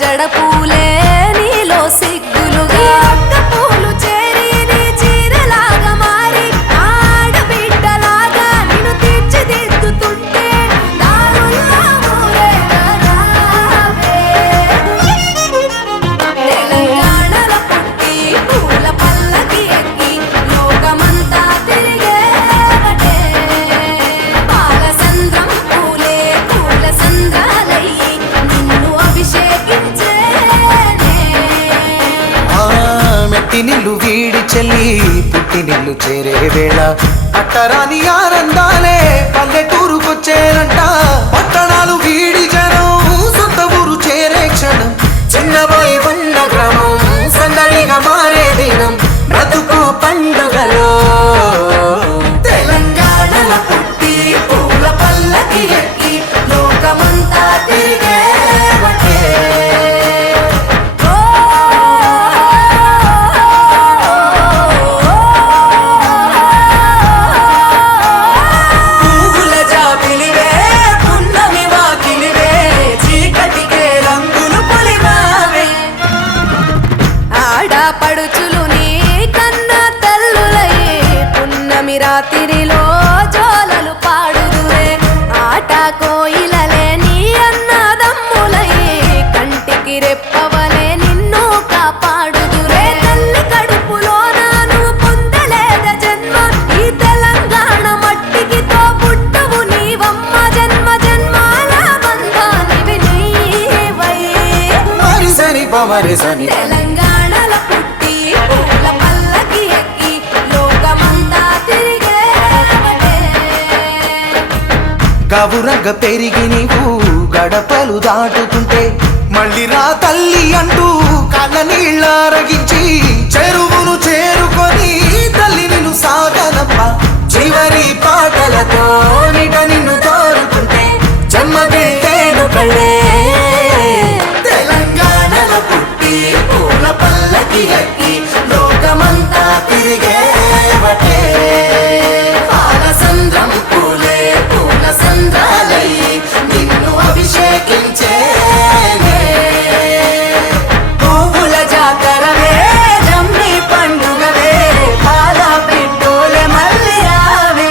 జడ పూలే నీలో సిగ్గులుగా అక్క పూలు చేరి నీ చీరలాగా మారి ఆడబిడ్డలాగా నిన్ను తీర్చిదిద్దుతుంటే దారుల్లో ఊరేగారావే. తెలంగాణలో పుట్టి పూల పల్లకి ఎక్కి లోకమంతా తిరిగేవటే. పాలసంద్రం పూలే పూల సంద్రాలయ్యి నిన్ను అభిషేకించేనే. మెట్టి నిల్లు వీడి చెల్లి పుట్టి నిల్లు చేరే వేళ అట్టరాని ఆనందాలే పల్లెటూరుకొచ్చేనంట. పట్టణాలు వీడి జనం సొంత ఊరు చేరే క్షణం చిన్నబోయి ఉన్న గ్రామం సందడిగా మారే దినం బ్రతుకు పండుగలో. తెలంగాణలో పుట్టి పూల పల్లకి ఎక్కి లోకమంతా తిరిగేవటే. పువ్వుల జాబిలివే పున్నమి వాకిలివే చీకటికే రంగులు పొలిమావే. ఆడపడుచులు నీ కన్న తల్లులయ్యే పున్నమి రాత్రిలో జోలలు పాడుదురే. ఆట కోయిలలే నీ అన్నదమ్ములయ్యే కంటికి రెప్పవలే నిన్ను కాపాడుదురే. తల్లి కడుపులో నువ్వు పొందలేద జన్మ ఈ తెలంగాణ మట్టికి తో పుట్టవు నీవమ్మ. జన్మ జన్మాల బంధానివి నీవై. మరిసని పమరిసని తెలంగాణలో పుట్టి పూల పల్లకి ఎక్కి లోకమంతా తిరిగేవటే. గవురగ్గ పెరిగి నీవు గడపలు దాటుతుంటే మళ్ళీ రా తల్లి అంటూ కళ్ళ నీళ్ళరగించి చెరువును చేరుకొని తల్లి నిన్ను సాగనప్ప. చివరి పాటలతో నిట నిన్ను తోరుతుంటే జన్మదిట్టేను కళ్ళే. తెలంగాణలో పుట్టి పూల పల్లకి ఎక్కి లోకమంతా తిరిగేవటే. పాలసంద్రం పూలే పూల సంద్రాలయ్యి నిన్ను అభిషేకించేనే. పువ్వుల జాతరవే జమ్మి పండుగవే పాల పిట్టోలే మళ్ళీ రావే.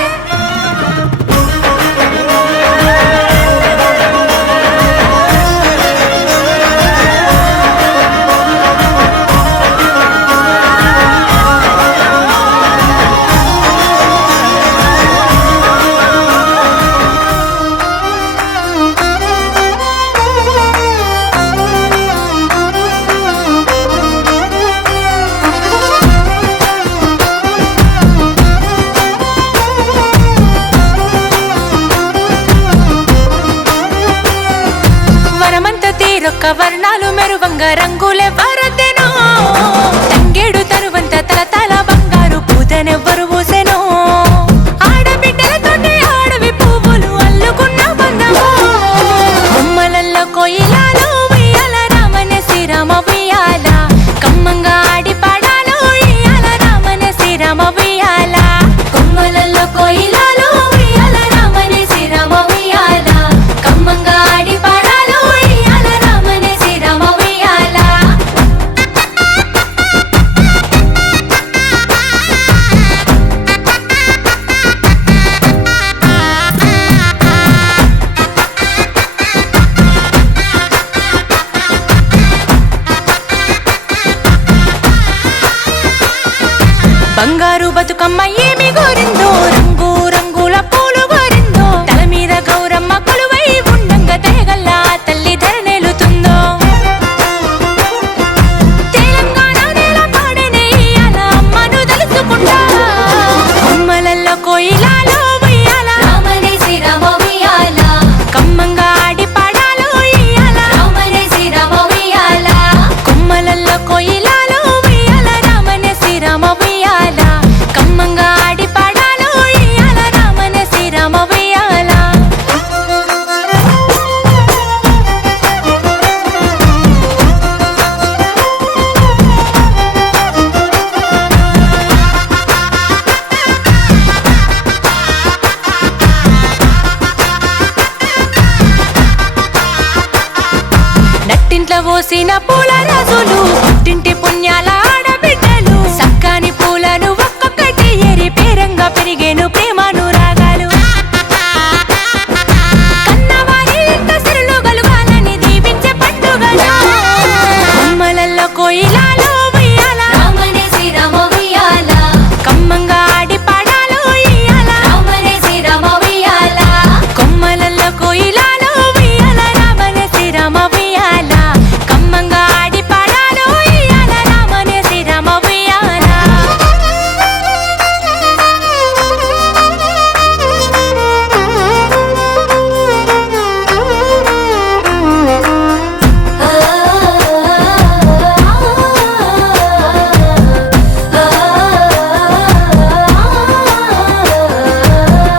వనమంత తీరొక్క వర్ణాలు మెరువంగ రంగులే వరదెనో. తంగేడు తరువంత తలతల బంగారు పూతనెవ్వరు పూసెనో. ఆడబిడ్డలతోటి ఆడవి పువ్వులు అల్లుకున్న బంధమో. బొమ్మలల్లో కొయిలాలు ఉయ్యాల రామన శ్రీరామ ఉయ్యాల. కమ్మంగా ఆడి పాడాలు ఉయ్యాల రామన శ్రీరామ ఉయ్యాల. కొమ్మలల్లో కొయిలాలు ఉయ్యాల రామన శ్రీరామ ఉయ్యాల. కమ్మంగా ఆడి పాడాలు ఉయ్యాల రామన శ్రీరామ ఉయ్యాల. బంగారు బతుకమ్మ ఏమి గోరిందో రంగు రంగుల పూలు గోరిందో. తల మీద గౌరమ్మ కొలువై ఉండంగా దయగల్లా తల్లి ధరనేలుతుందో. తెలంగాణ నేల పాడనే ఇయ్యాల అమ్మను తలుచుకుంటా. బొమ్మలల్లో కోయిలాలు ఉయ్యాల రామనే శ్రీరామ ఉయ్యాల. కమ్మంగా ఆడి పాడాలు ఇయ్యాల రామనే శ్రీరామ ఉయ్యాల. కొమ్మలల్లో కోయిలాలు ఉయ్యాల రామనే శ్రీరామ ఉయ్యాల. కమ్మంగా ఆడి పాడాలు విరబోసిన పూల రాజులు పుట్టింటి పుణ్యాల ఆడబిడ్డలు సక్కాని పూలను ఒక్కొక్కటి ఏరి పేరంగా పెరిగేను ప్రేమానురాగాలు కన్నవారి ఇంట సిరులు గలుగాలని దీవించే పండుగలు బొమ్మలల్లో కోయిలాలు ఉయ్యాల రామనే శ్రీరామ ఉయ్యాల కమ్మంగా ఆడి పాడాలు ఉయ్యాల రామనే శ్రీరామ ఉయ్యాల కొమ్మలల్లో కోయిలాలు ఉయ్యాల రామనే శ్రీరామ ఉయ్యాల కమ్మంగా ఆడి పాడాలు ఉయ్యాల రామనే శ్రీరామ ఉయ్యాల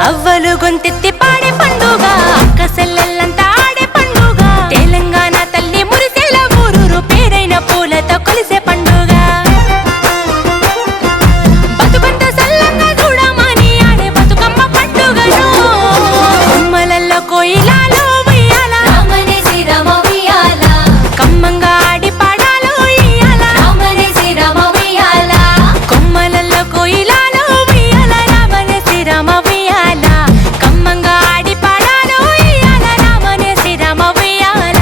అవ్వలు గొంతెత్తి పాడే పండుగ అక్క సెల్లెల్లంతా ఆడే పండుగ తెలంగాణ తల్లి మురిసెల ఊరూరు పేరైన పూలతో కొలిసే పండుగ బతుకంత సల్లంగా చూడమని ఆడే బతుకమ్మ పండుగను బొమ్మలల్లో కోయిలాలు ఉయ్యాల రామనే శ్రీరామ ఉయ్యాల కమ్మంగా ఆడి పాడాలు ఉయ్యాల రామనే శ్రీరామ ఉయ్యాల కొమ్మలల్లో కోయిలాలు ఉయ్యాల రామనే శ్రీరామ ఉయ్యాల కమ్మంగా ఆడి పాడాలు ఉయ్యాల రామనే శ్రీరామ ఉయ్యాల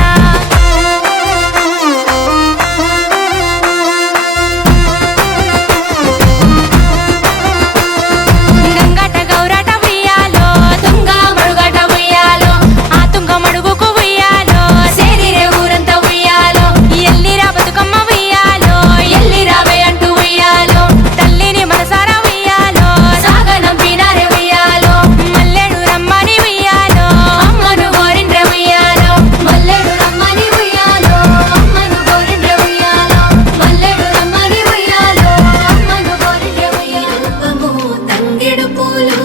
గంగట గౌరట ఉయ్యాలో తుంగ మడుగట ఉయ్యాలో ఆ తుంగ మడుగుకు ఉయ్యాలో సేరిరే ఊరంతా ఉయ్యాలో ఎల్లిరా బతుకమ్మ ఉయ్యాలో ఎల్లి రావే అంటూ ఉయ్యాలో తల్లిని మనసారా ఉయ్యాలో సాగనం పినారే ఉయ్యాలో మల్లెడు రమ్మని ఉయ్యాలో అమ్మను గోరిండ్ర ఉయ్యాలో మల్లెడు రమ్మని ఉయ్యాలో అమ్మను గోరిండ్ర ఉయ్యాలో మల్లెడు రమ్మని ఉయ్యాలో అమ్మను గోరిండ్ర ఉయ్యాలో తంగెడు పూలు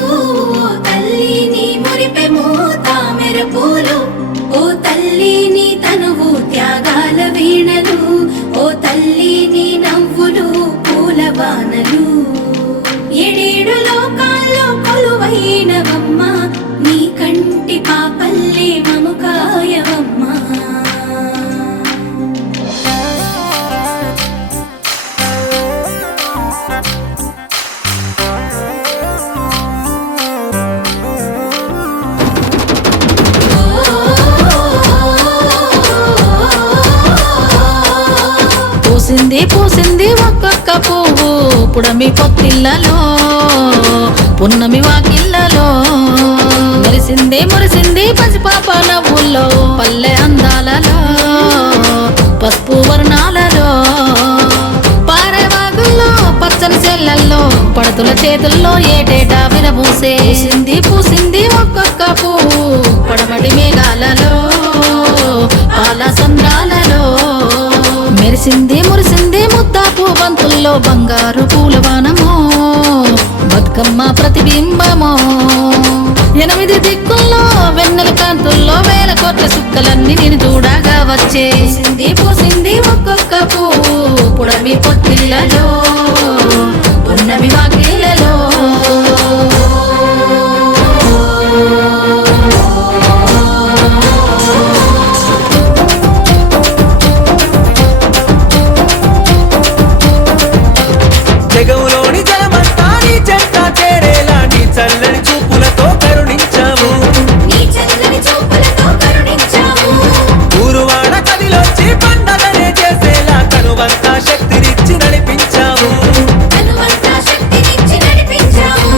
ఓ తల్లి నీ మురిపెము తామెర పూలు ఓ తల్లి నీ తనువు త్యాగాల వీణలు ఓ తల్లి నీ నవ్వులు పూల వానలు ఏడేడు లోకాల్లో కొలువైనవమ్మ నీ కంటి పాపల్లి మముకాయవమ్మ పూసింది పూసింది ఒక్కొక్క పువ్వు పుడమి పొత్తిళ్ళలో పున్నమి వాకిళ్ళలో మురిసింది మురిసింది పసిపాప నవ్వుల్లో పల్లె అందాలలో పసుపు వర్ణాలలో పారేవాగుల్లో పచ్చని చెల్లల్లో పడతుల చేతుల్లో ఏటేటా విరబూసే పూసింది పూసింది ఒక్కొక్క పువ్వు పడమటి మేఘాలలో పాల సంద్రాలలో మెరిసింది మురిసింది ముద్దాపు బంతుల్లో బంగారు పూలవానమో బతుకమ్మ ప్రతిబింబమో 8 దిక్కుల్లో వెన్నెల కాంతుల్లో వేల కోట్ల సుక్కలన్నీ నేను చూడగా వచ్చే పూసింది పూసింది ఒక్కొక్క పువ్వు పుడమి పొత్తిళ్ళలో పున్నమి వాకిళ్ళలో జగములోని జలమంతా నీ చెంత చేరేలా నీ చల్లని చూపులతో కరుణించావు నీ చల్లని చూపులతో కరుణించావు ఊరువాడ కదిలొచ్చి పండగనే చేసేలా కనువంతా శక్తినిచ్చి నడిపించావు తనువంతా శక్తినిచ్చి నడిపించావు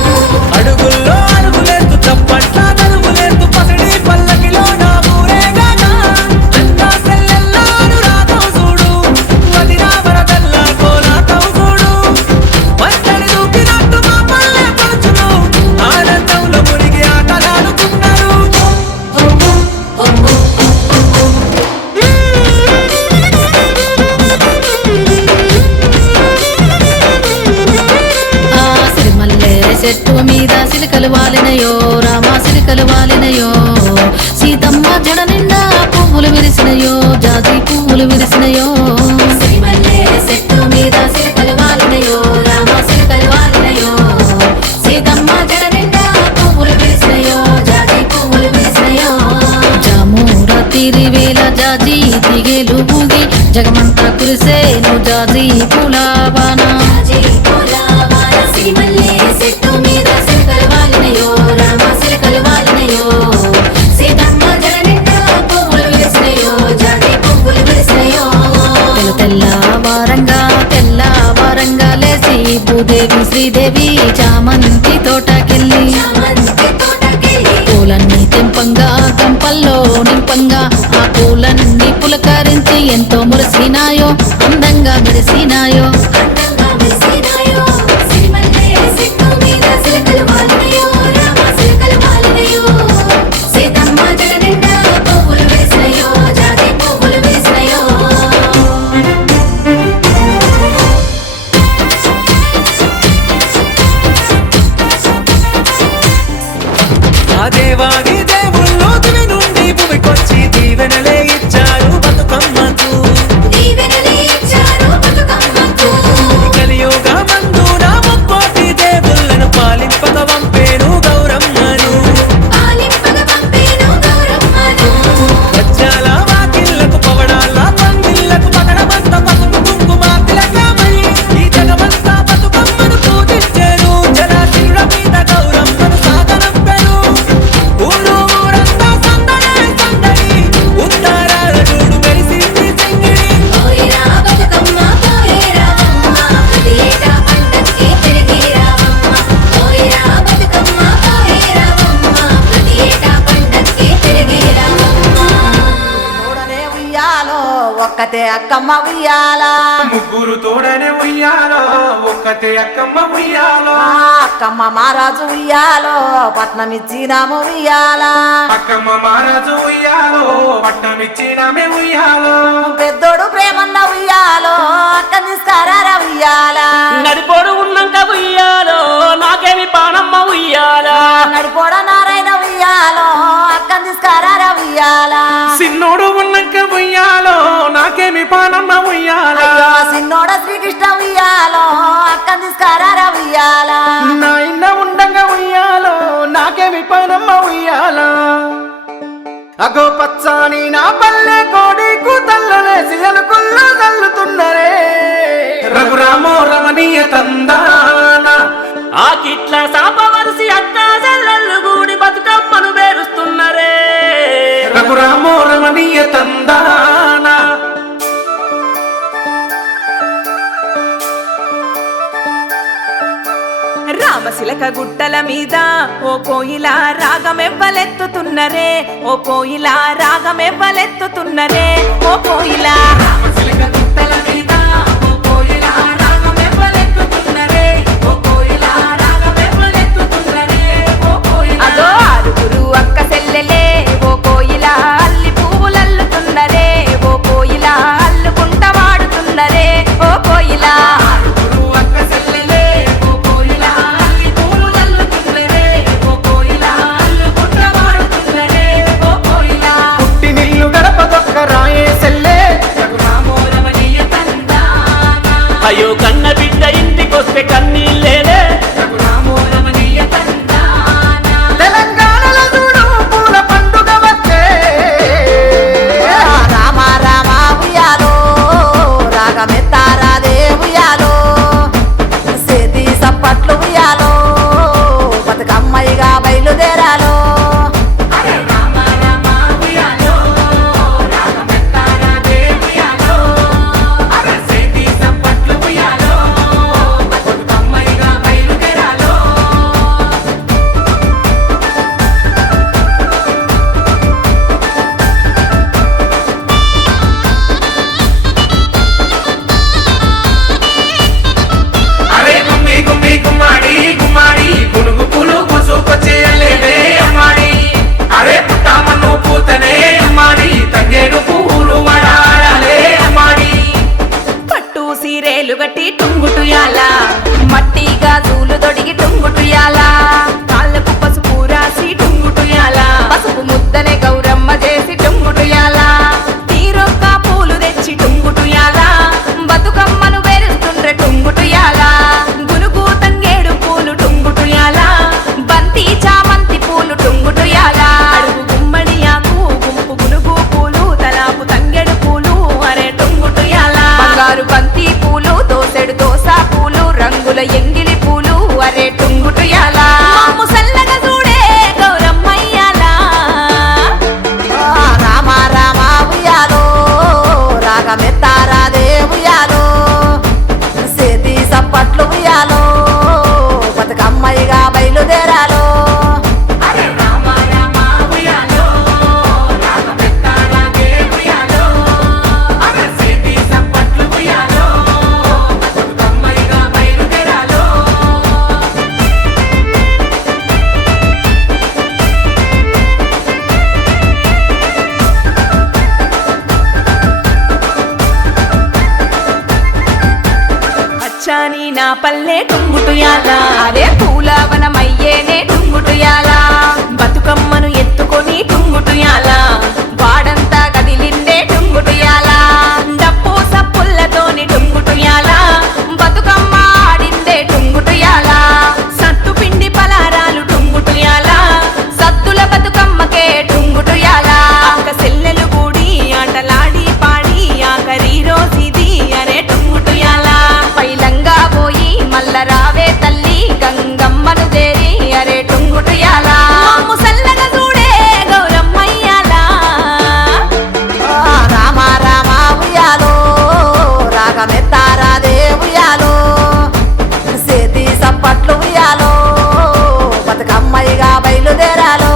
అడుగుల్లో అడుగులేస్తూ చప్పట్ల నలుగులేస్తూ పసిడి పల్లకిలో నా ఊరేగానా అంతా సెల్లెల్లా అనురాగం చూడు వదినా వరదల్లా కోలాటం చూడు మత్తడి దూకినట్టు మా పల్లె పడుచును ఆనందంలో మునిగి ఆటలాడుతున్నారు ఆ సిరిమల్లె చెట్టు మీద సిలికలు వాలినయో రామా సిలికలు వాలినయో సీతమ్మ జడ నిండా పువ్వులు విరిసినయో జాజి పువ్వులు విరిసినయో సిరిమల్లె చెట్టు మీద సిలకలు వాలినయో రామ సిలకలు వాలినయో సీతమ్మ జడ నిండా పువ్వులు విరిసినయో జాజి పువ్వులు విరిసినయో జామూర తిరివేల జాజి రేగేలు ఊగి జగమంతా కురిసేను జాజి పూలవాన జాజి పూల వాన సిరిమల్లె చెట్టు మీద సిలకలు వాలినయో రామ సిలకలు వాలినయో సీతమ్మ జడ నిండా పువ్వులు విరిసినయో జాజి పువ్వులు విరిసినయో తెల్లవారంగా లేచి భూదేవి శ్రీదేవి చామంతి తోటకెళ్ళి చామంతి తోటకెళ్ళి పూలన్నీ తెంపంగా గంపల్లో నింపంగా ఆ పూలన్నీ పులకరించి ఎంతో మురిసినాయో అందంగా మెరిసినాయో అందంగా మెరిసినాయో సిరిమల్లె చెట్టు మీద సిలకలు వాలినయో రామ సిలకలు వాలినయో సీతమ్మ జడ నిండా పువ్వులు విరిసినయో జాజి పువ్వులు విరిసినయో ఆ దేవాది దేవుళ్ళు దివి నుండి భూమికొచ్చి దీవెనలే ఇచ్చారు బతుకమ్మకు దీవెనలే ఇచ్చారు బతుకమ్మకు కలియుగ మందున ముక్కోటి దేవుళ్ళను పాలింపక వంపేను గౌరమ్మను పాలింపగ పంపేను గౌరమ్మను గజ్జాల వాకిళ్ళకు పవడాల పందిళ్ళకు పగడమంత పసుపు కుంకుమ తిలకమై ఈ జగమంతా బతుకమ్మను పూజించెను జలాశిల మీద గౌరమ్మను సాగనంపెను ఊరు ఊరంతా సందడే సందడి ఉత్తరాల చూడు మెరిసింది సింగిడి పోయిరా బతుకమ్మ పోయిరా అమ్మ ప్రతి ఏటా పండక్కి తిరిగి రావమ్మ పోయిరా బతుకమ్మ పోయిరా అమ్మ ప్రతి ఏటా పండక్కి తిరిగి రావమ్మ తోడనే ఉయ్యాలో ఒక్కతే అక్కమ్మ ఉయ్యాల ముగ్గురు తోడనే ఉయ్యాలో ఒక్కతే అక్కమ్మ ఉయ్యాలో అక్కమ్మ మహారాజు ఉయ్యాలో పట్నం ఇచ్చినాము ఉయ్యాల అక్కమ్మ మహారాజు ఉయ్యాలో పట్టం ఇచ్చినమే ఉయ్యాలో పెద్దోడు ప్రేమన్న ఉయ్యాలో అక్క తీసుకారా ఉయ్యాల నడిపోడు ఉన్నాక ఉయ్యాలో నాకేమి పానమ్మ ఉయ్యాలా నడిపోడ నారాయణ ఉయ్యాలో అక్క తీసుకారా ఉయ్యాల సిన్నోడు ఉన్నాక ఉయ్యాలో నాకేమి పానమ్మ ఉయ్యాలా అయ్యో సిన్నోడ శ్రీకృష్ణ ఉయ్యాలో అక్క తీసుకారా ఉయ్యాల నా ఇన్న ఉండంగా ఉయ్యాలో నాకేమి పానమ్మ ఉయ్యాలా అగో పచ్చాని నా పల్లె కోడి కూతల్లనేసి అలుకుల్లో చల్లుతున్నరే రఘురామో రమణీయ తందాన ఆ కిట్ల సాపవరిసి అక్క చెల్లెళ్ళు గూడి బతుకమ్మను పేరుస్తున్నరే రఘురామో రమణీయ తందాన రామశిలక గుట్టల మీద ఓ కోయిల రాగమెవ్వలెత్తుతున్నరే ఓ కోయిల రాగమెవ్వలెత్తుతున్నరే ఓ కోయిల రామశిలక గుట్టల మీద ఓ కోయిల రాగమెవ్వలెత్తుతున్నరే ఓ కోయిల రాగమెవ్వలెత్తుతున్నరే ఓ కోయిల అదో ఆరుగురు అక్క చెల్లెలే ఓ కోయిల అల్లి పువ్వులల్లుతున్నరే ఓ కోయిల అల్లుకుంట వాడుతున్నరే ఓ కోయిల ఆరుగురు అక్క చెల్లెలే ఓ కోయిల అల్లి పువ్వులల్లుతున్నరే ఓ కోయిల అల్లుకుంట వాడుతున్నరే ఓ కోయిల పుట్టి నిల్లు గడప దొక్క రాయే సెల్లే రామోరమణీయ తందానా అయ్యో కన్న బిడ్డ ఇంటికొస్తే కన్నీళ్ళేలే రామోరమణీయ తందానా తెలంగాణలో చూడు పూల పండుగ వచ్చే రామ రామ ఉయ్యాలో రాగమెత్తారాదే ఉయ్యాలో సేతి సప్పట్లు ఉయ్యాలో బతుకమ్మయ్యగా బయలుదేరాలో రామ రామ ఉయ్యాలో రాగమెత్తారా దేవుయాలో అరసేతి సప్పట్లు ఉయ్యాలో బతుకమ్మయ్యగా బయలుదేరాలో అరే గుమ్మి గుమ్మి గుమ్మాడి గుమ్మాడి గునుగు పులు కొసుకొచ్చేయలేదే అమ్మాడి అరే పుట్టామన్ను పూతనే అమ్మాడి తంగేడు పువ్వులు వడాలే అమ్మాడి పట్టు సీరేలు గట్టి టుంగుటుయాల మట్టి గాజులు తొడిగి టుంగుటుయాల కాళ్ళకు పసుపు రాసి టుంగుటుయాల పసుపు ముద్దనే గౌరమ్మ చేసి టుంగుటుయాల తీరొక్క పూలు తెచ్చి టుంగుటుయాల బతుకమ్మను వేరుస్తుండ్రె టుంగుటుయాల గునుగు తంగేడు పూలు టుంగుటుయాల బంతి చామంతి పూలు టుంగుటుయాల అడుగు గుమ్మడి ఆకు గుంపు గునుగు పూలు తలాపు తంగెడు పూలు పచ్చాని నా పల్లె టుంగుటుయాల అదే పూలవనమయ్యేనే టుంగుటుయాల బతుకమ్మను ఎత్తుకొని టుంగుటుయాల వాడంతా కదిలిండే టుంగుటుయాల డప్పు సప్పుల్లతోని టుంగుటుయాల బతుకమ్మ ఆడిందే టుంగుటుయాల సత్తు పిండి పలారాలు టుంగుటుయాల సత్తుల బతుకమ్మకే టుంగుటుయాల అక్క సెల్లెలు కూడి ఆటలాడి పాడి ఆఖరి రోజుది అరే టుంగుటుయాల పైలంగా పోయి మల్ల రావే తల్లి గంగమ్మను దేరి అరే టుంగుటుయాల ముసల్లగా చూడే గౌరమ్మయ్యాల రామ రామ ఉయ్యాలో రాగమెత్తారాదే ఉయ్యాలో సేతి సప్పట్లు ఉయ్యాలో బతుకమ్మయ్యగా బయలుదేరాలో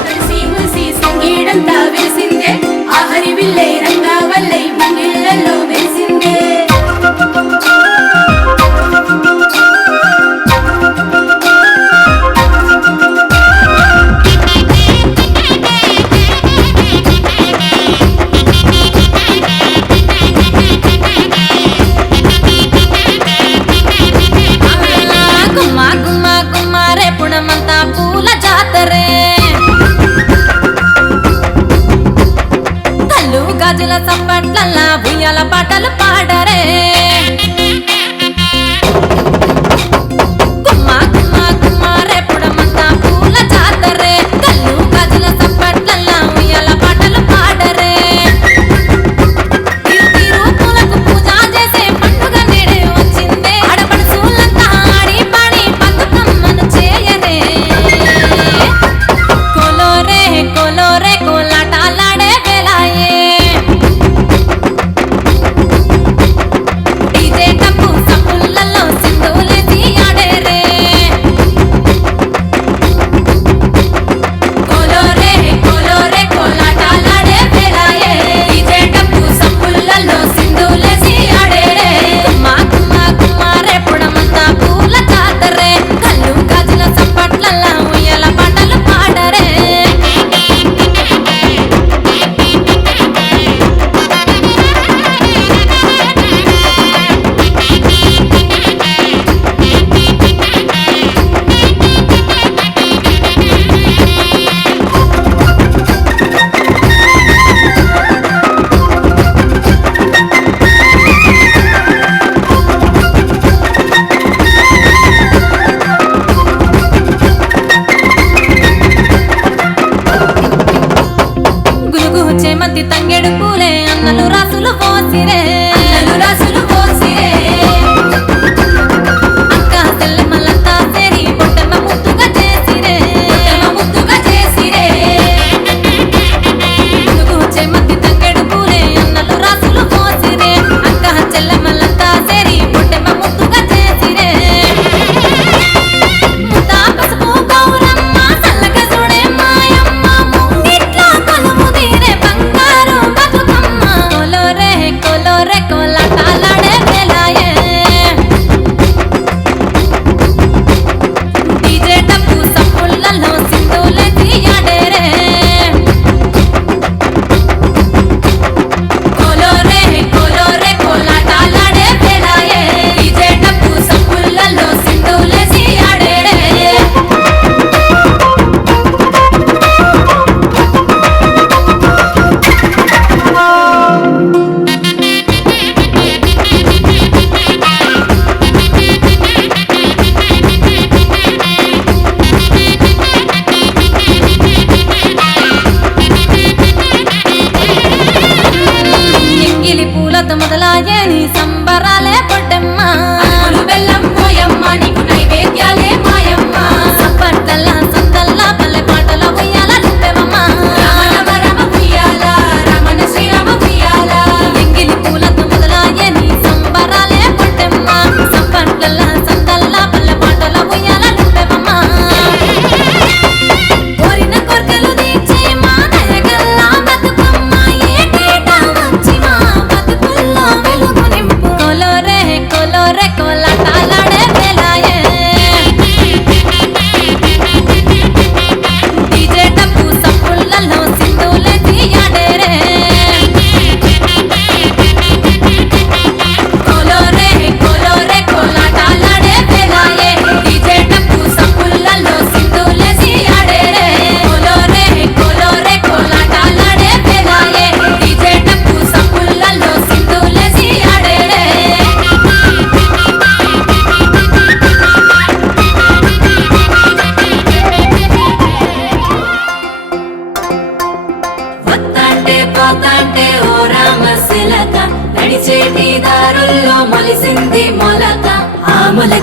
కలిసి ముసి సంగీడంతా వెలిసిందే ఆహరి విల్లే రంగా వల్లై మంగిళ్ళల్లో వెలిసిందే గుమ్మ గుమ్మ గుమ్మ రేపుణమంతా పూల జాతరే కళ్ళు గాజుల చప్పట్లల్లా ఉయ్యాల పాటలు పాడరే గుమ్మ గుమ్మ గుమ్మ రేపుణమంతా పూల జాతరే కళ్ళు గాజుల చప్పట్లల్లా ఉయ్యాల పాటలు పాడరే తిరు తిరు పూలకు పూజ చేసే పండుగ నేడే వచ్చిందే ఆడపడుచులంతా ఆడి పాడి బతుకమ్మను చేయరే కొలోరే కొలోరే కోలాటాలాడే వేలాయే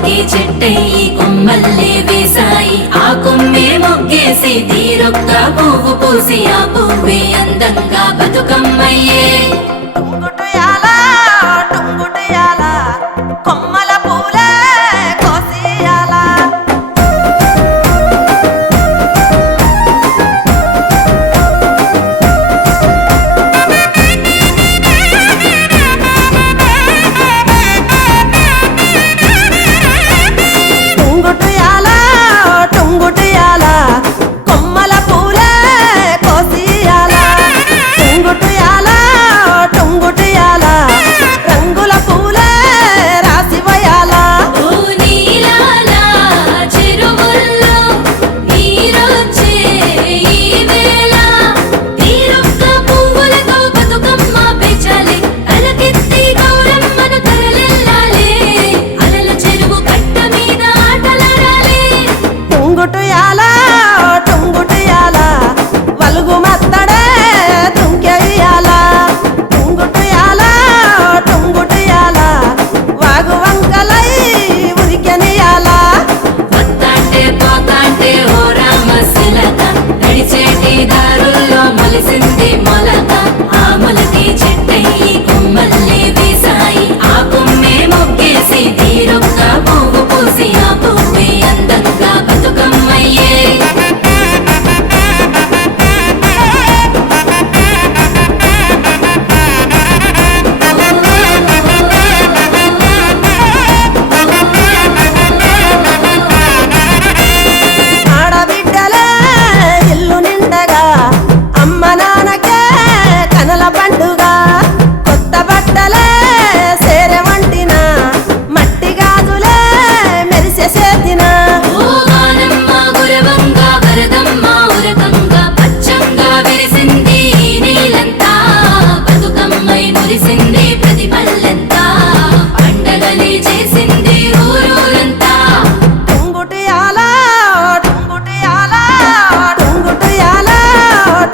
ఆకులకి చెట్టయి కొమ్మల్లే వేసాయి ఆ కొమ్మే మొగ్గేసి తీరొక్క పువ్వు పూసి ఆ పువ్వే అందంగా బతుకమ్మయ్యే టుంగుటుయాల టుంగుటుయాల కొమ్మల పూలే కోసియాల టుంగుటుయాల టుంగుటుయాల కొమ్మల పూలే కోసియాల టుంగుటుయాల టుంగుటుయాల రంగుల పూలే రాసివయాల ఓ నీలాల చెరువుల్లో నీరొచ్చే ఈ వేళ తీరొక్క పువ్వులతో బతుకమ్మ పెంచాలి అలకెత్తి గౌరమ్మను తరలిల్లాలి అలల చెరువు కట్ట మీద ఆటలాడాలి టుంగుటుయాల టుంగుటుయాల వలుగు మత్తడే దుంకెయ్యాల టుంగుటుయాల టుంగుటుయాల వాగు వంకలై ఉరికెనియాల వత్తాంటే పోతాంటే ఓ రామశిలక నడిచేటి దారుల్లో మొలిసింది మొలక ఆ మొలకి చెట్టయి కొమ్మల్లే వేసాయి ఆ కొమ్మే మొగ్గేసి తీరొక్క పువ్వు పూసి ఆ పువ్వే అందంగా బతుకమ్మయ్యే ఆడబిడ్డలే ఇల్లు నిండగా అమ్మ నాన్నకే కనల పండుగ కొత్త బట్టలే సేరె వంటిన మట్టి గాజులే మెరిసె చేతిన ఓ వానమ్మ గురవంగ వరదమ్మ ఉరకంగ పచ్చంగా విరిసింది ఈ నీలంతా బతుకమ్మై మురిసింది ప్రతి పల్లెంతా పండగలే చేసింది ఊరూరంతా టుంగుటుయాల టుంగుటుయాల టుంగుటుయాల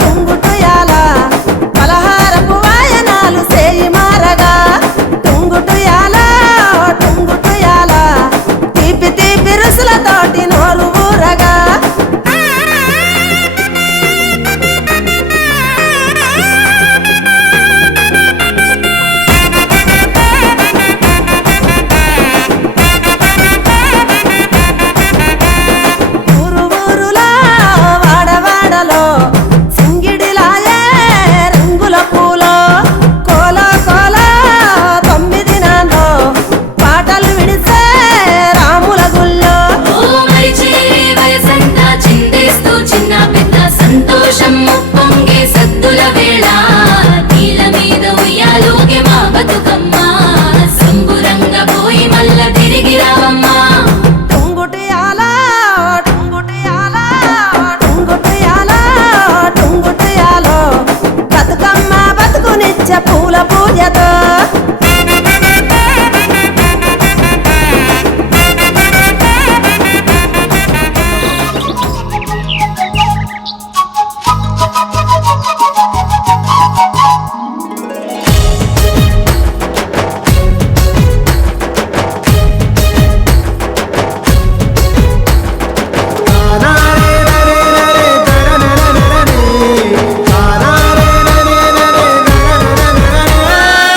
టుంగుటుయాల పలహారపు వాయనాలు సేయి మారగా టుంగుటుయాల టుంగుటుయాల తీపి తీపి రుసులతోటి నోరు ఊరగా ఊరు ఊరులా వాడవాడలో సింగిడిలాయే రంగుల పూలో కోల కోల 9 నాలో పాటలు విడిసే రాముల గుళ్ళో ఓ మరిచేరే వయసంతా చిందేస్తూ చిన్న పెద్ద సంతోషం పొంగే సద్దుల వేళ నీల మీద ఉయ్యాలోగే మా బతుకమ్మ సంబురంగా పోయి మల్ల తిరిగి రావమ్మా టుంగుటుయాల టుంగుటుయాల టుంగుటుయాల టుంగుటుయాలో బతుకమ్మ బతుకునిచ్చే పూల పూజతో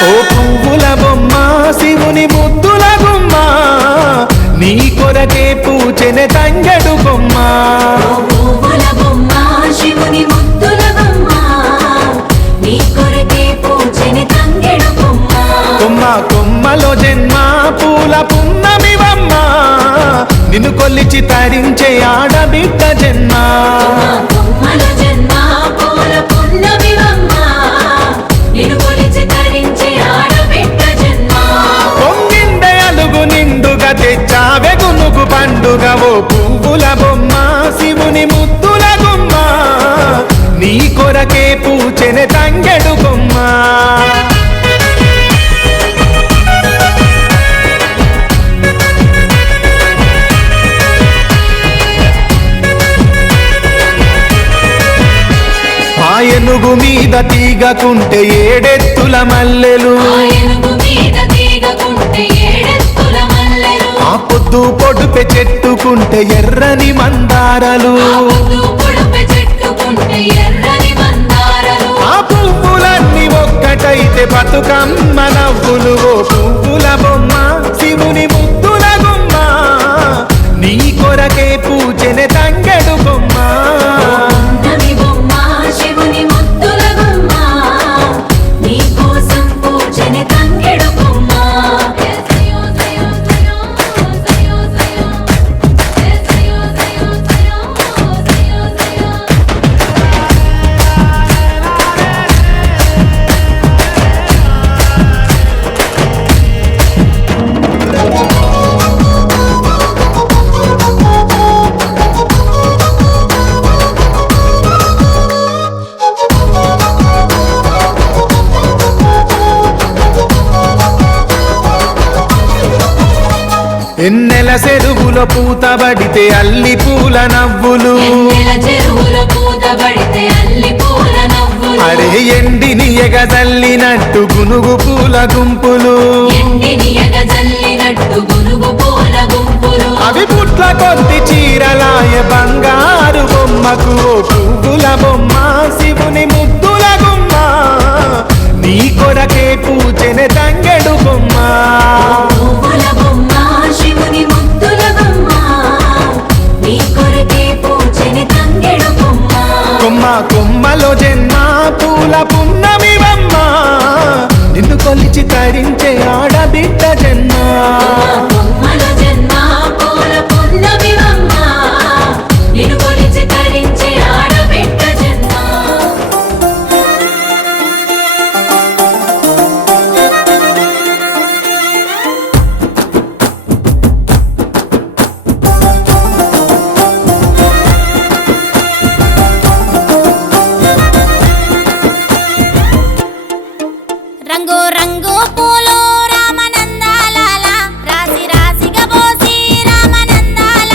ఓ పువ్వుల బొమ్మ శివుని ముద్దుల గుమ్మ నీ కొరకే పూచెన తంగడు బొమ్మ ఓ పువ్వుల బొమ్మ శివుని ముద్దుల బొమ్మ నీ కొరకే పూజని తంగెడు బొమ్మ కొమ్మ కొమ్మలో జన్మ పూల పున్నమివమ్మ నిన్ను కొల్లిచి తరించే ఆడబిడ్డ జన్మ కొమ్మల జన్మ పూల పున్నమివమ్మ నిన్ను కొలిచి తరించి ఆడబిడ్డ జన్మ పొంగిందే అలుగు నిండుగా తెచ్చావె గునుగు పండుగ ఓ పువ్వుల బొమ్మ శివుని ముద్దుల గుమ్మ నీ కొరకే పూచెన తంగెడు బొమ్మ ఏనుగు మీద తీగకుంటే ఏడెత్తుల మల్లెలు ఆ ఏనుగు మీద తీగకుంటే ఏడెత్తుల మల్లెలు ఆ పొద్దు పొడుపె చెట్టుకుంటే ఎర్రని మందారలు ఆ పువ్వులన్నీ ఒక్కటైతే బతుకమ్మ నవ్వులు ఓ పువ్వుల బొమ్మ శివుని ముద్దుల గుమ్మ నీ కొరకే పూజనే తంగెడు బొమ్మ ఎన్నెల చెరువులో పూతబడితే అల్లి పూల నవ్వులు అరే ఎండిని ఎగజల్లినట్టు గునుగు పూల గుంపులు అవి పుట్ల కొద్ది చీరలాయ బంగారు బొమ్మకు ఓ పువ్వుల బొమ్మ శివుని ముద్దుల గుమ్మ నీ కొరకే పూజనే తంగెడు బొమ్మ కొమ్మ కొమ్మలో జన్మ పూల పున్నమి బొమ్మ నిన్ను కొలిచి తరించే ఆడబిడ్డ జన్మ రంగు రంగు పూలు రామనందాల రాసి రాసిగా పోసి రామనందాల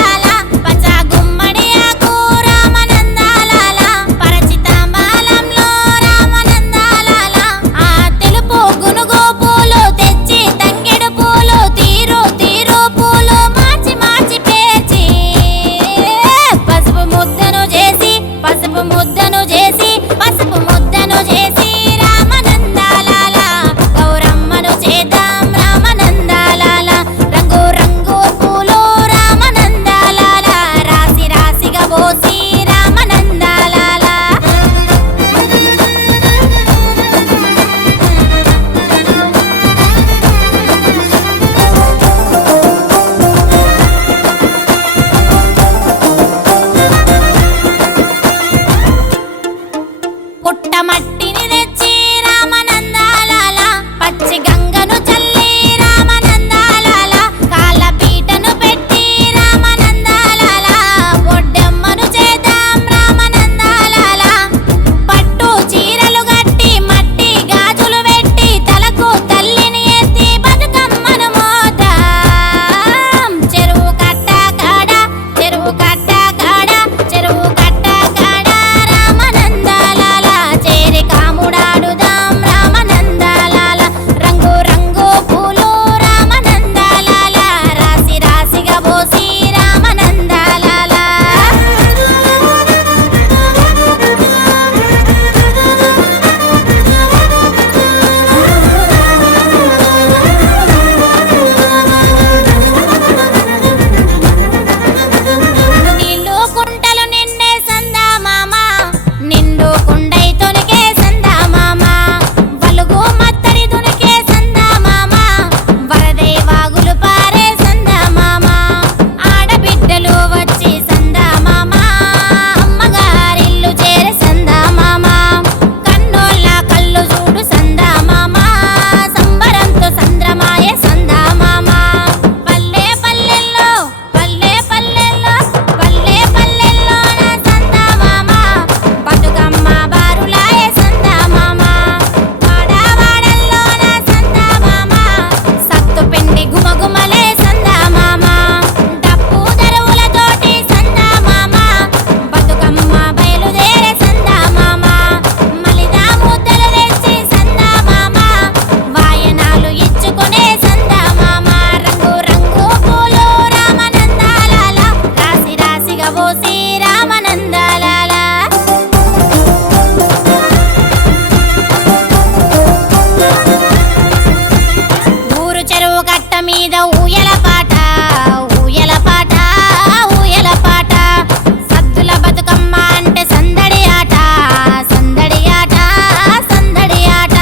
పోసి రామనందాలాల ఊరు చెరువు కట్ట మీద ఊయల పాట ఊయల పాట ఊయల పాట సద్దుల బతుకమ్మ అంటే సందడి ఆట సందడి ఆట సందడి ఆట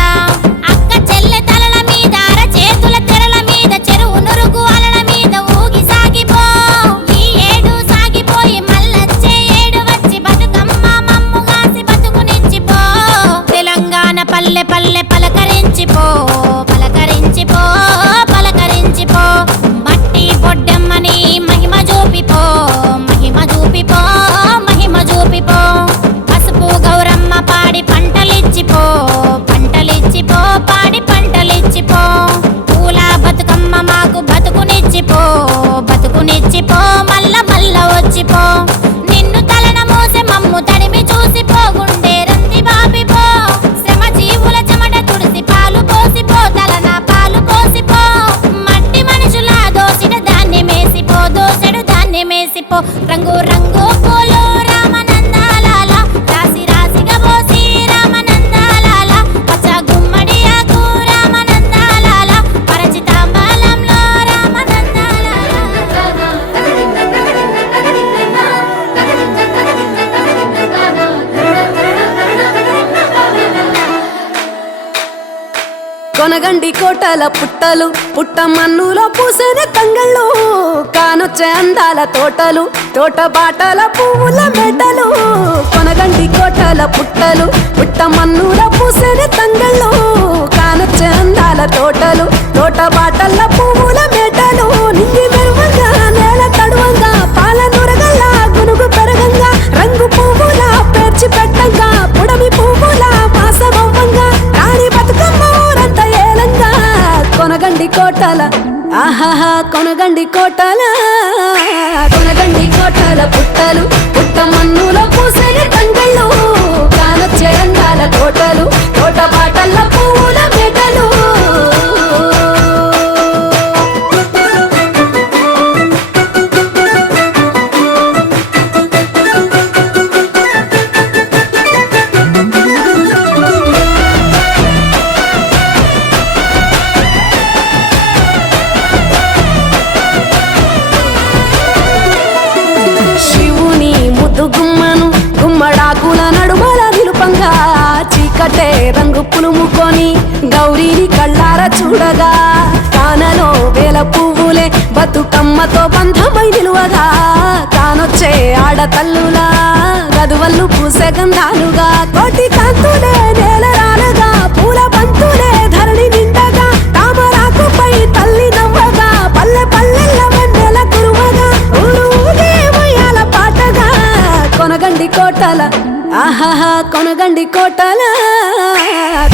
అక్క చెల్లె తలల మీద అర చేతుల తెరల మీద చెరువు నురుగు అలల మీద ఊగి సాగిపో ఈ ఏడు సాగిపోయి మల్లొచ్చే ఏడు వచ్చి బతుకమ్మ మమ్ము గాసి బతుకునిచ్చిపో తెలంగాణ పల్లె పల్లె పలకరించిపో పలకరించిపో పలకరించిపో మట్టి పొడ్డమ్మని మహిమ చూపిపో మహిమ చూపిపో మహిమ చూపిపో పసుపు గౌరమ్మ పాడి పంటలిచ్చిపో పంటలిచ్చిపో పాడి పంటలిచ్చిపో పూల బతుకమ్మ మాకు బతుకునిచ్చిపో బతుకునిచ్చిపో మల్ల మల్ల వచ్చిపో నిన్ను తలన మోసే మమ్ము తడిమి చూసిపో గుండె రంది బాపిపో శ్రమ జీవుల చెమట తుడిసి పాలు పోసిపో తలన పాలు పోసిపో మట్టి మనుషుల దోసిడ దాన్ని మేసిపో దోసెడు దాన్ని మేసిపో రంగు రంగు పూలు రామనందాలాల రాసి రాసిగా పోసి రామనందాలాల పచ్చ గుమ్మడి ఆకు రామనందాలాల పరచితాంబాలంలో కొనగండి కోటల పుట్టలు పుట్ట మన్నులో పూసిన తంగళ్ళు కానొచ్చే అందాల తోటలు తోట బాటల పువ్వుల మెటలు కొనగండి కోటల పుట్టలు పుట్ట మన్నులో పూసిన తంగళ్ళు కానొచ్చే అందాల తోటలు తోట బాటల పువ్వుల మెటలు నింగి మెరువంగా నేల తడువంగా పాల నురగల్లా గునుగు పెరగంగా రంగు పువ్వుల పేర్చి పెట్టంగా పుడమి పువ్వుల మాసమవ్వంగా రాణి బతుకమ్మ ఊరంతా ఏలంగా కొనగండి కోటల ఆహాహా కొనగండి కోటల కొనగండి కోటల పుట్టలు పుట్ట మన్నులో పూసిన తంగళ్ళు కానొచ్చే అందాల తోటలు తోట బాటల్ల పువ్వుల మెటలు శివుని ముద్దు గుమ్మను గుమ్మడాకుల నడుమల నిలుపంగా చీకటే రంగు పులుముకొని గౌరీని కళ్ళార చూడగా కానలో వేల పువ్వులే బతుకమ్మతో బంధమై నిలువగా కానొచ్చే ఆడతల్లులా గదువల్లు పూసే గంధాలుగా కోటి కాంతులే నేల రాలగా పూల బంతులే ధరణి నిండగా తామరాకుపై తల్లి నవ్వగా పల్లె పల్లెల్ల వెన్నెల కురువగా ఊరు ఊగే ఉయ్యాల పాటగా కొనగండి కోటల ఆహాహా కొనగండి కోటల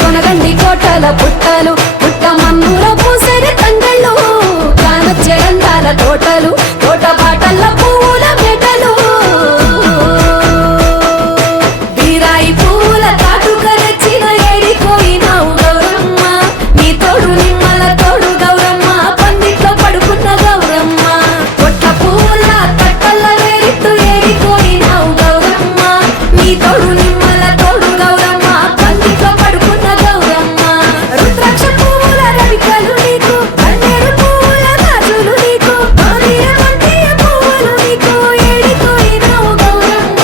కొనగండి కోటల పుట్టలు పుట్ట మన్నులో పూసిన తంగళ్ళు కానొచ్చే అందాల తోటలు తోట బాటల్ల పువ్వుల మెటలు బీరాయి పువ్వుల తాటుక తెచ్చిన ఏడిపోయినావు గౌరమ్మ నీ తోడు నిమ్మల తోడు గౌరమ్మ పందిట్లో పడుకున్న గౌరమ్మ పొట్ల పువ్వుల తట్టల్ల వేరిత్తు ఏడిపోయినావు గౌరమ్మ నీ తోడు నిమ్మల తోడు గౌరమ్మ పందిట్లో పడుకున్న గౌరమ్మ రుద్రాక్ష పువ్వుల రవికలు నీకు కన్నేరు పువ్వుల గాజులు నీకు మామిడి వంటియ పువ్వులు నీకు ఏడిపోయినావు గౌరమ్మ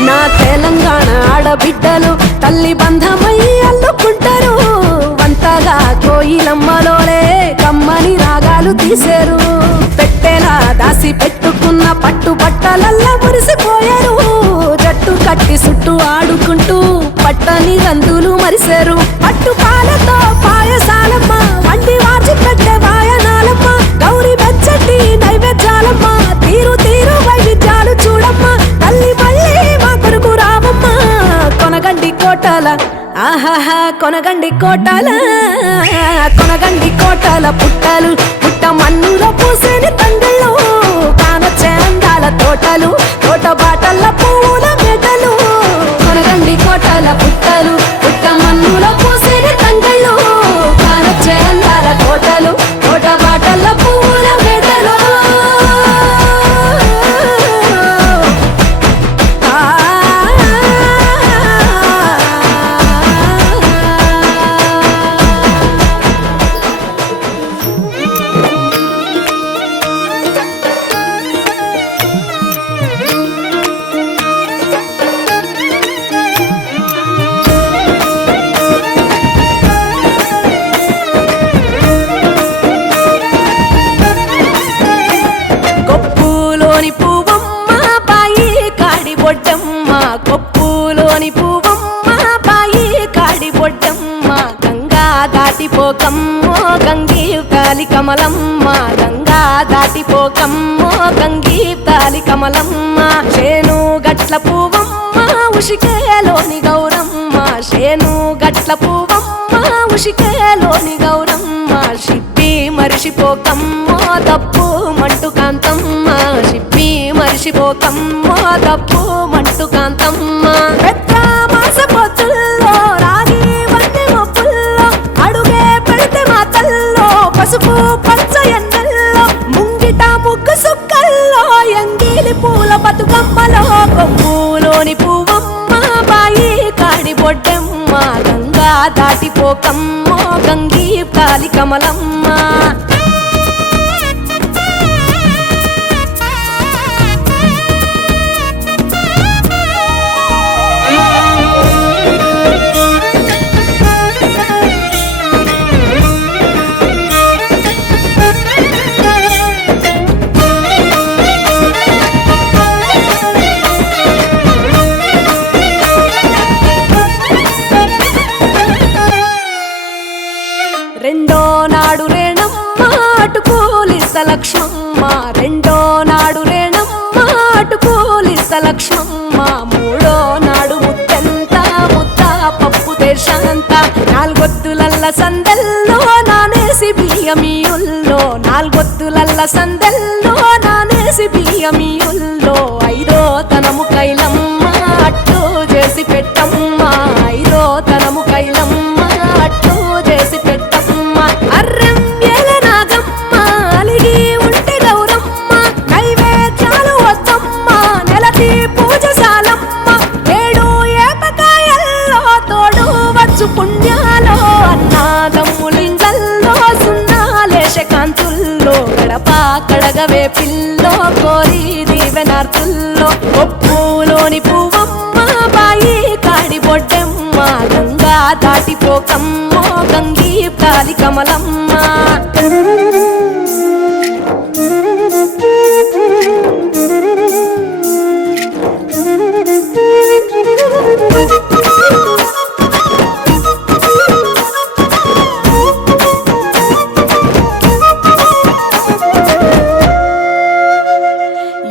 నా తెలంగాణ ఆడబిడ్డలు తల్లి బంధమై అల్లుకుంటారు వంతగా కోయిలమ్మలోలే కమ్మని రాగాలు తీశారు పెట్టేలా దాసి పెట్టుకున్న పట్టు బట్టలల్లా మురిసిపోయారు జట్టు కట్టి చుట్టూ ఆడుకుంటూ పట్టని రందులు మరిశారు పట్టు పాలతో పాయసాలమ్మ వండి వాచి పెట్టే వాయనాలమ్మ గౌరీ బెచ్చటి నైవేద్యాలమ్మ తీరు తీరు వైవిధ్యాలు చూడమ్మ తల్లి మళ్ళీ మా కొరకు రామమ్మ కొనగండి కోటల ఆహాహా కొనగండి కోటల కొనగండి కోటల పుట్టలు పుట్ట మన్నులో పూసిన తంగళ్ళు కానొచ్చే అందాల తోటలు తోట బాటల్ల పువ్వుల మెటలు కొనగండి కోటల పుట్టలు పుట్ట మన్నులో పూసిన దాటిపోకమ్మో గంగీతాలి కమలమ్మ గంగా దాటిపోకమ్మో గంగీతాలి కమలమ్మ శేను గట్ల పువ్వమ్మ ఉషికేలోని గౌరమ్మ శేను గట్ల పువ్వమ్మ ఉషికేలోని గౌరమ్మ షిప్పి మరిషిపోకమ్మో తప్పు మంటు కాంతమ్మ షిప్పి మరిషిపోకమ్మో తప్పు మంటు కాంతమ్మ పెద్ద మాస పొత్తుల్లో రాగి వన్నె మొప్పుల్లో అడుగే పెడితే మా తల్లో పసుపు పచ్చ ఎన్నెల్లో ముంగిట ముగ్గు సుక్కల్లో ఎంగిలి పూల బతుకమ్మలో కొమ్ములోని పువ్వమ్మ బాయి కాడి బొడ్డెమ్మ గంగా దాటిపోకమ్మో గంగీ కాలి కమలమ్మ రెండో నాడు రేణమ్మ అటుకూలిస్త లక్ష్మమ్మ రెండో నాడు రేణమ్మ అటుకూలిస్త లక్ష్మమ్మ మూడో నాడు ముత్తెంత ముద్ద పప్పు దేశంత నాలుగొత్తులల్ల సందెల్లో నానేసి బియ్యమియుల్లో నాలుగొత్తులల్ల సందెల్లో నానేసి బియ్యమియుల్లో ఐదో తనము కైలమ్మ అట్టు చేసి పెట్టమ్మ ఐదో తనము కైలమ్మ అట్టు చేసి పెట్టమ్మ అర్రం ఏల నాగమ్మ అలిగి ఉంటే గౌరమ్మ నైవేద్యాలు వద్దమ్మ నెలకి పూజశాలమ్మ ఏడు ఏపకాయల్లో తోడు వచ్చు పుణ్యాలో అన్నాదమ్ములింగల్లో సున్నాలేశ కాంతుల్లో గడప కడగవే పిల్లో కోరి దీవెనార్తుల్లో ఒప్పులోని పువ్వమ్మ బాయి కాడి బొడ్డెమ్మ గంగా దాటిపోకమ్మో గంగీ కాలి కమలమ్మ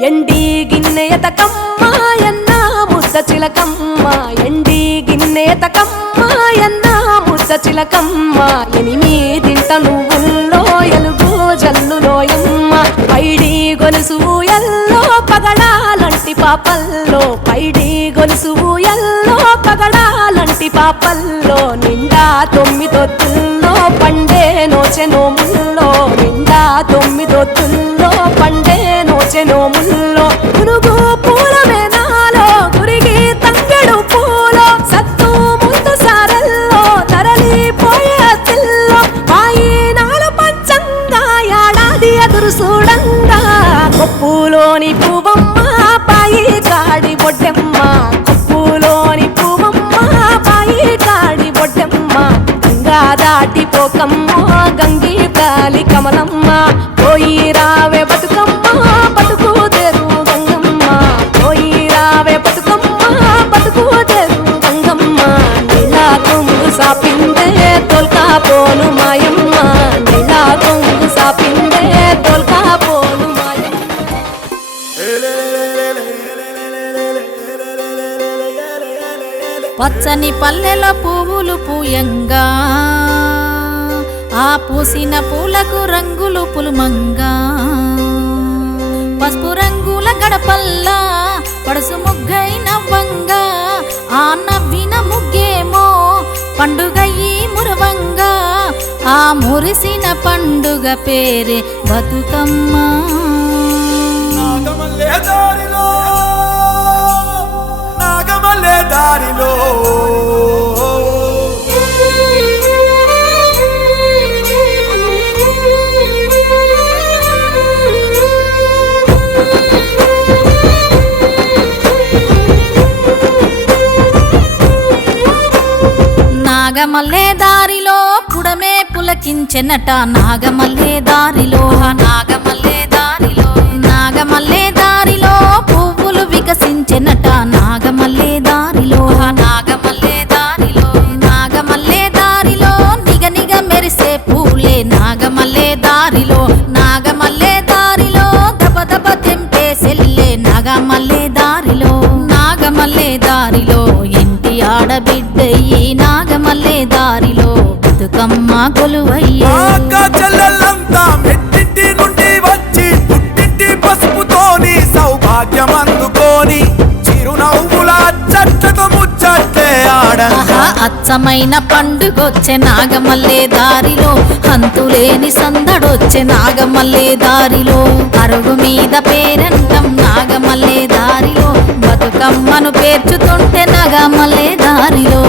ఎండి గిన్నెయతకమ్మ ఎన్న ముద్ద చిలకమ్మ ఎండి గిన్నెయతకమ్మ ఎన్న ముద్ద చిలకమ్మ ఎనిమిదింట నువ్వుల్లో ఎలుగు జల్లులోయమ్మ పైడి గొలుసు ఎల్లో పగడాలంటి పాపల్లో పైడి గొలుసు ఎల్లో పగడాలంటి పాపల్లో నిండా తొమ్మిదొత్తుల్లో పండే నోచె నోముల్లో నిండా తొమ్మిదొత్తుల్లో పండే నోచె నోముల్లో పునుగు పూల మేనాలో గురిగి తంగెడు పూలో సత్తు ముందు సారల్లో తరలిపోయే అతిల్లో మాయి నాలు పంచంగా ఏడాది ఎదురు చూడంగా కొప్పులోని పువ్వమ్మ పాయి కాడి బొడ్డెమ్మ కొప్పులోని పువ్వమ్మ పాయి కాడి బొడ్డెమ్మ గంగా దాటిపోకమ్మో గంగీ కాలి కమలమ్మ పోయి రావే బతుకమ్మ బతుకు తెరు గంగమ్మ పోయి రావే బతుకమ్మ బతుకు తెరు గంగమ్మ నీలా కొంగు సాపిందే తొల్కా పోను మాయమ్మ నీలా కొంగు సాపిందే తొల్కా పోను మాయమ్మ పచ్చని పల్లెలో పువ్వులు పూయంగా ఆ పూసిన పూలకు రంగులు పులుమంగా పసుపు రంగుల గడపల్లా పడుసు ముగ్గై నవ్వంగా ఆ నవ్విన ముగ్గేమో పండుగయి మురవంగా ఆ మురిసిన పండుగ పేరే బతుకమ్మ నాగమల్లే దారిలో నాగమల్లే దారిలో నాగమల్లే దారిలో పుడమే పులకించెనట నాగమల్లే దారిలో నాగమల్లే దారిలో నాగమల్లే దారిలో పువ్వులు వికసించెనట నాగమల్లే దారిలో నాగమల్లే దారిలో నాగమల్లే దారిలో నిగ నిగ మెరి దారిలో ఇంటి ఆడబిడ్డయ్యి నాగమల్లే దారిలో బతుకమ్మ కొలువయ్యే అక్క చెల్లెళ్ళంతా మెట్టింటి నుండి వచ్చి పుట్టింటి పసుపుతోని సౌభాగ్యం అందుకోని చిరునవ్వుల చెట్లతో ముచ్చట్లే ఆహా, అచ్చమైన పండుగొచ్చే నాగమల్లే దారిలో హంతులేని సందడొచ్చే నాగమల్లే దారిలో అరుగు మీద పేరంటం నాగమల్లే దారిలో బతుకమ్మను పేర్చుతుంటే నాగమల్లే దారిలో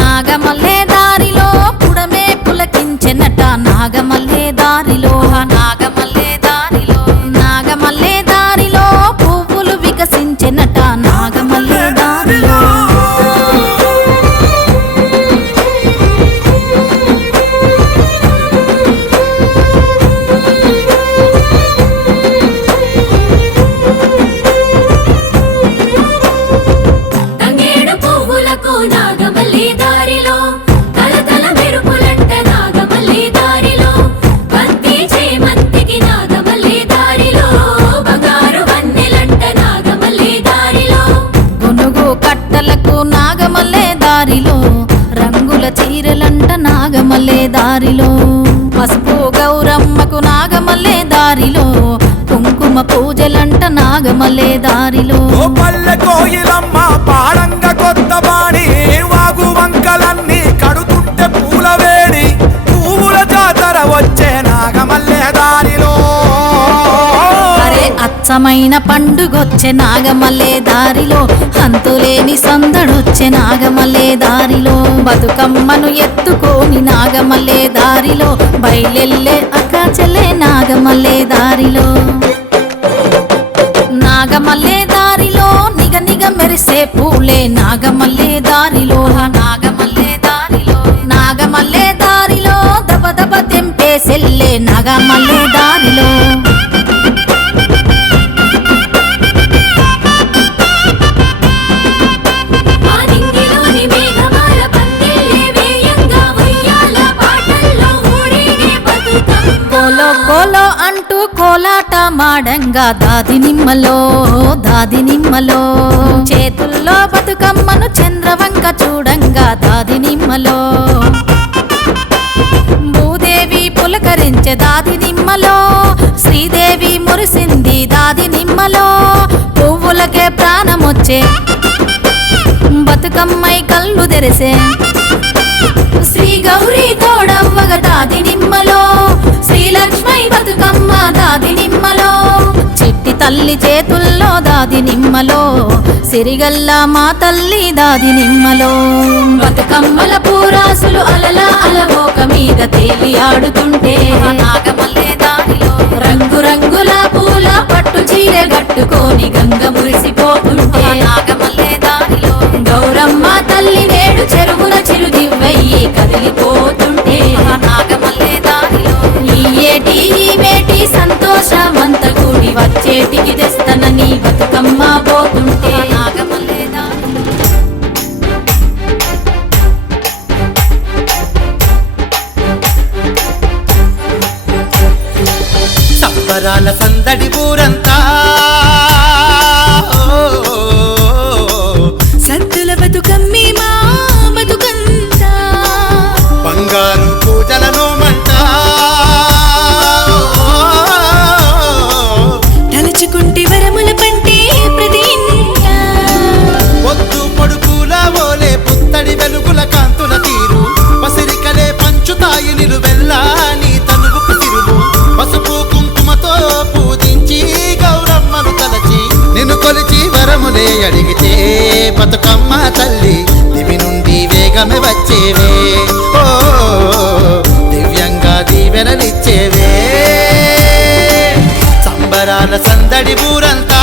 నాగమల్లే దారిలో పుడమే పులకించెనట నాగమల్లే దారిలో నాగమల్లే దారిలో నాగమల్లే దారిలో పువ్వులు వికసించెనట నాగమల్లే దారిలో తంగేడు పువ్వులకు నాగమల్లి దారిలో తలతల మెరుపులంట నాగమల్లి దారిలో బంతి చేమంతికి నాగమల్లి దారిలో బంగారు వన్నెలంట నాగమల్లి దారిలో గునుగు కట్టలకు నాగమల్లే దారిలో రంగుల చీరలంట నాగమల్లే దారిలో పసుపు గౌరమ్మకు నాగమల్లే దారిలో కుంకుమ పూజలంట నాగమల్లే దారిలో ఓ పల్లె కోయిలమ్మ పాడంగా కొత్త బాణి వాగు వంకలన్నీ కడుతుంటే పూల వేడి పువ్వుల జాతర వచ్చే నాగమల్లె దారిలో అరే అచ్చమైన పండుగొచ్చే నాగమల్లే దారిలో హంతులేని సందడొచ్చే నాగమల్లే దారిలో బతుకమ్మను ఎత్తుకోని నాగమల్లే దారిలో బయలెల్లే అక్క చెల్లె నాగమల్లే దారిలో నాగమల్లే దారిలో నిగ నిగ మెరిసే పూలే నాగమల్లే దారిలో నాగమల్లే దారిలో నాగమల్లే దారిలో దబ దబ తెంపే సెల్లే నాగమల్లే దారిలో ఆ నింగిలోని మేఘమాల పందిళ్ళే వేయంగా ఉయ్యాల పాటల్లో ఊరేగే బతుకమ్మ కోలో కోలో అంటూ కోలాట మాడంగా దాది నిమ్మలో చేతుల్లో బతుకమ్మను చంద్రవంక చూడంగా దాది నిమ్మలో భూదేవి పులకరించే దాది నిమ్మలో శ్రీదేవి మురిసింది దాది నిమ్మలో పువ్వులకే ప్రాణమొచ్చే బతుకమ్మై కళ్ళు తెరిసే శ్రీ గౌరీ తోడవ్వగ దాది నిమ్మలో శ్రీలక్ష్మై బతుకమ్మ దాది నిమ్మలో చిట్టి తల్లి చేతుల్లో దాది నిమ్మలో సిరిగల్ల మా తల్లి దాది నిమ్మలో బతుకమ్మల పూరాసులు అలల అలవోక మీద తేలి ఆడుతుంటే నాగమల్లే దారిలో రంగు రంగుల పూల పట్టు చీర కట్టుకొని గంగ మురిసిపోతుంటే నాగమల్లే దారిలో గౌరమ్మ తల్లి నేడు చెరువుల చిరుదివ్వయ్యి కదిలిపోతుంటే నాగమల్లే దారిలో ఈ ఏటి ఈ మేటి సంతోషమంత కూడి వచ్చేటికి తెస్తనని బతుకమ్మ పోతుంటే నాగమల్లే దారిలో సంబరాల సందడి ఊరంతా సద్దుల బతుకమ్మి మా బతుకంతా బంగారు పూజలను మంట తలుచుకుంటే వరముల పంటే ప్రతి ఇంట పొద్దు పొడుపుల ఓలే పుత్తడి వెలుగుల కాంతుల తీరు పసిరికలే పంచుతాయి నిలువెల్లా నీ తనువు పిసిరులు పసుపు కుంకుమతో పూజించి గౌరమ్మను తలచి నిన్ను కొలిచి వరములే అడిగితే బతుకమ్మ తల్లి దివి నుండి వేగమే వచ్చేవే ఓ దివ్యంగా దీవెనలిచ్చేవే సంబరాల సందడి ఊరంతా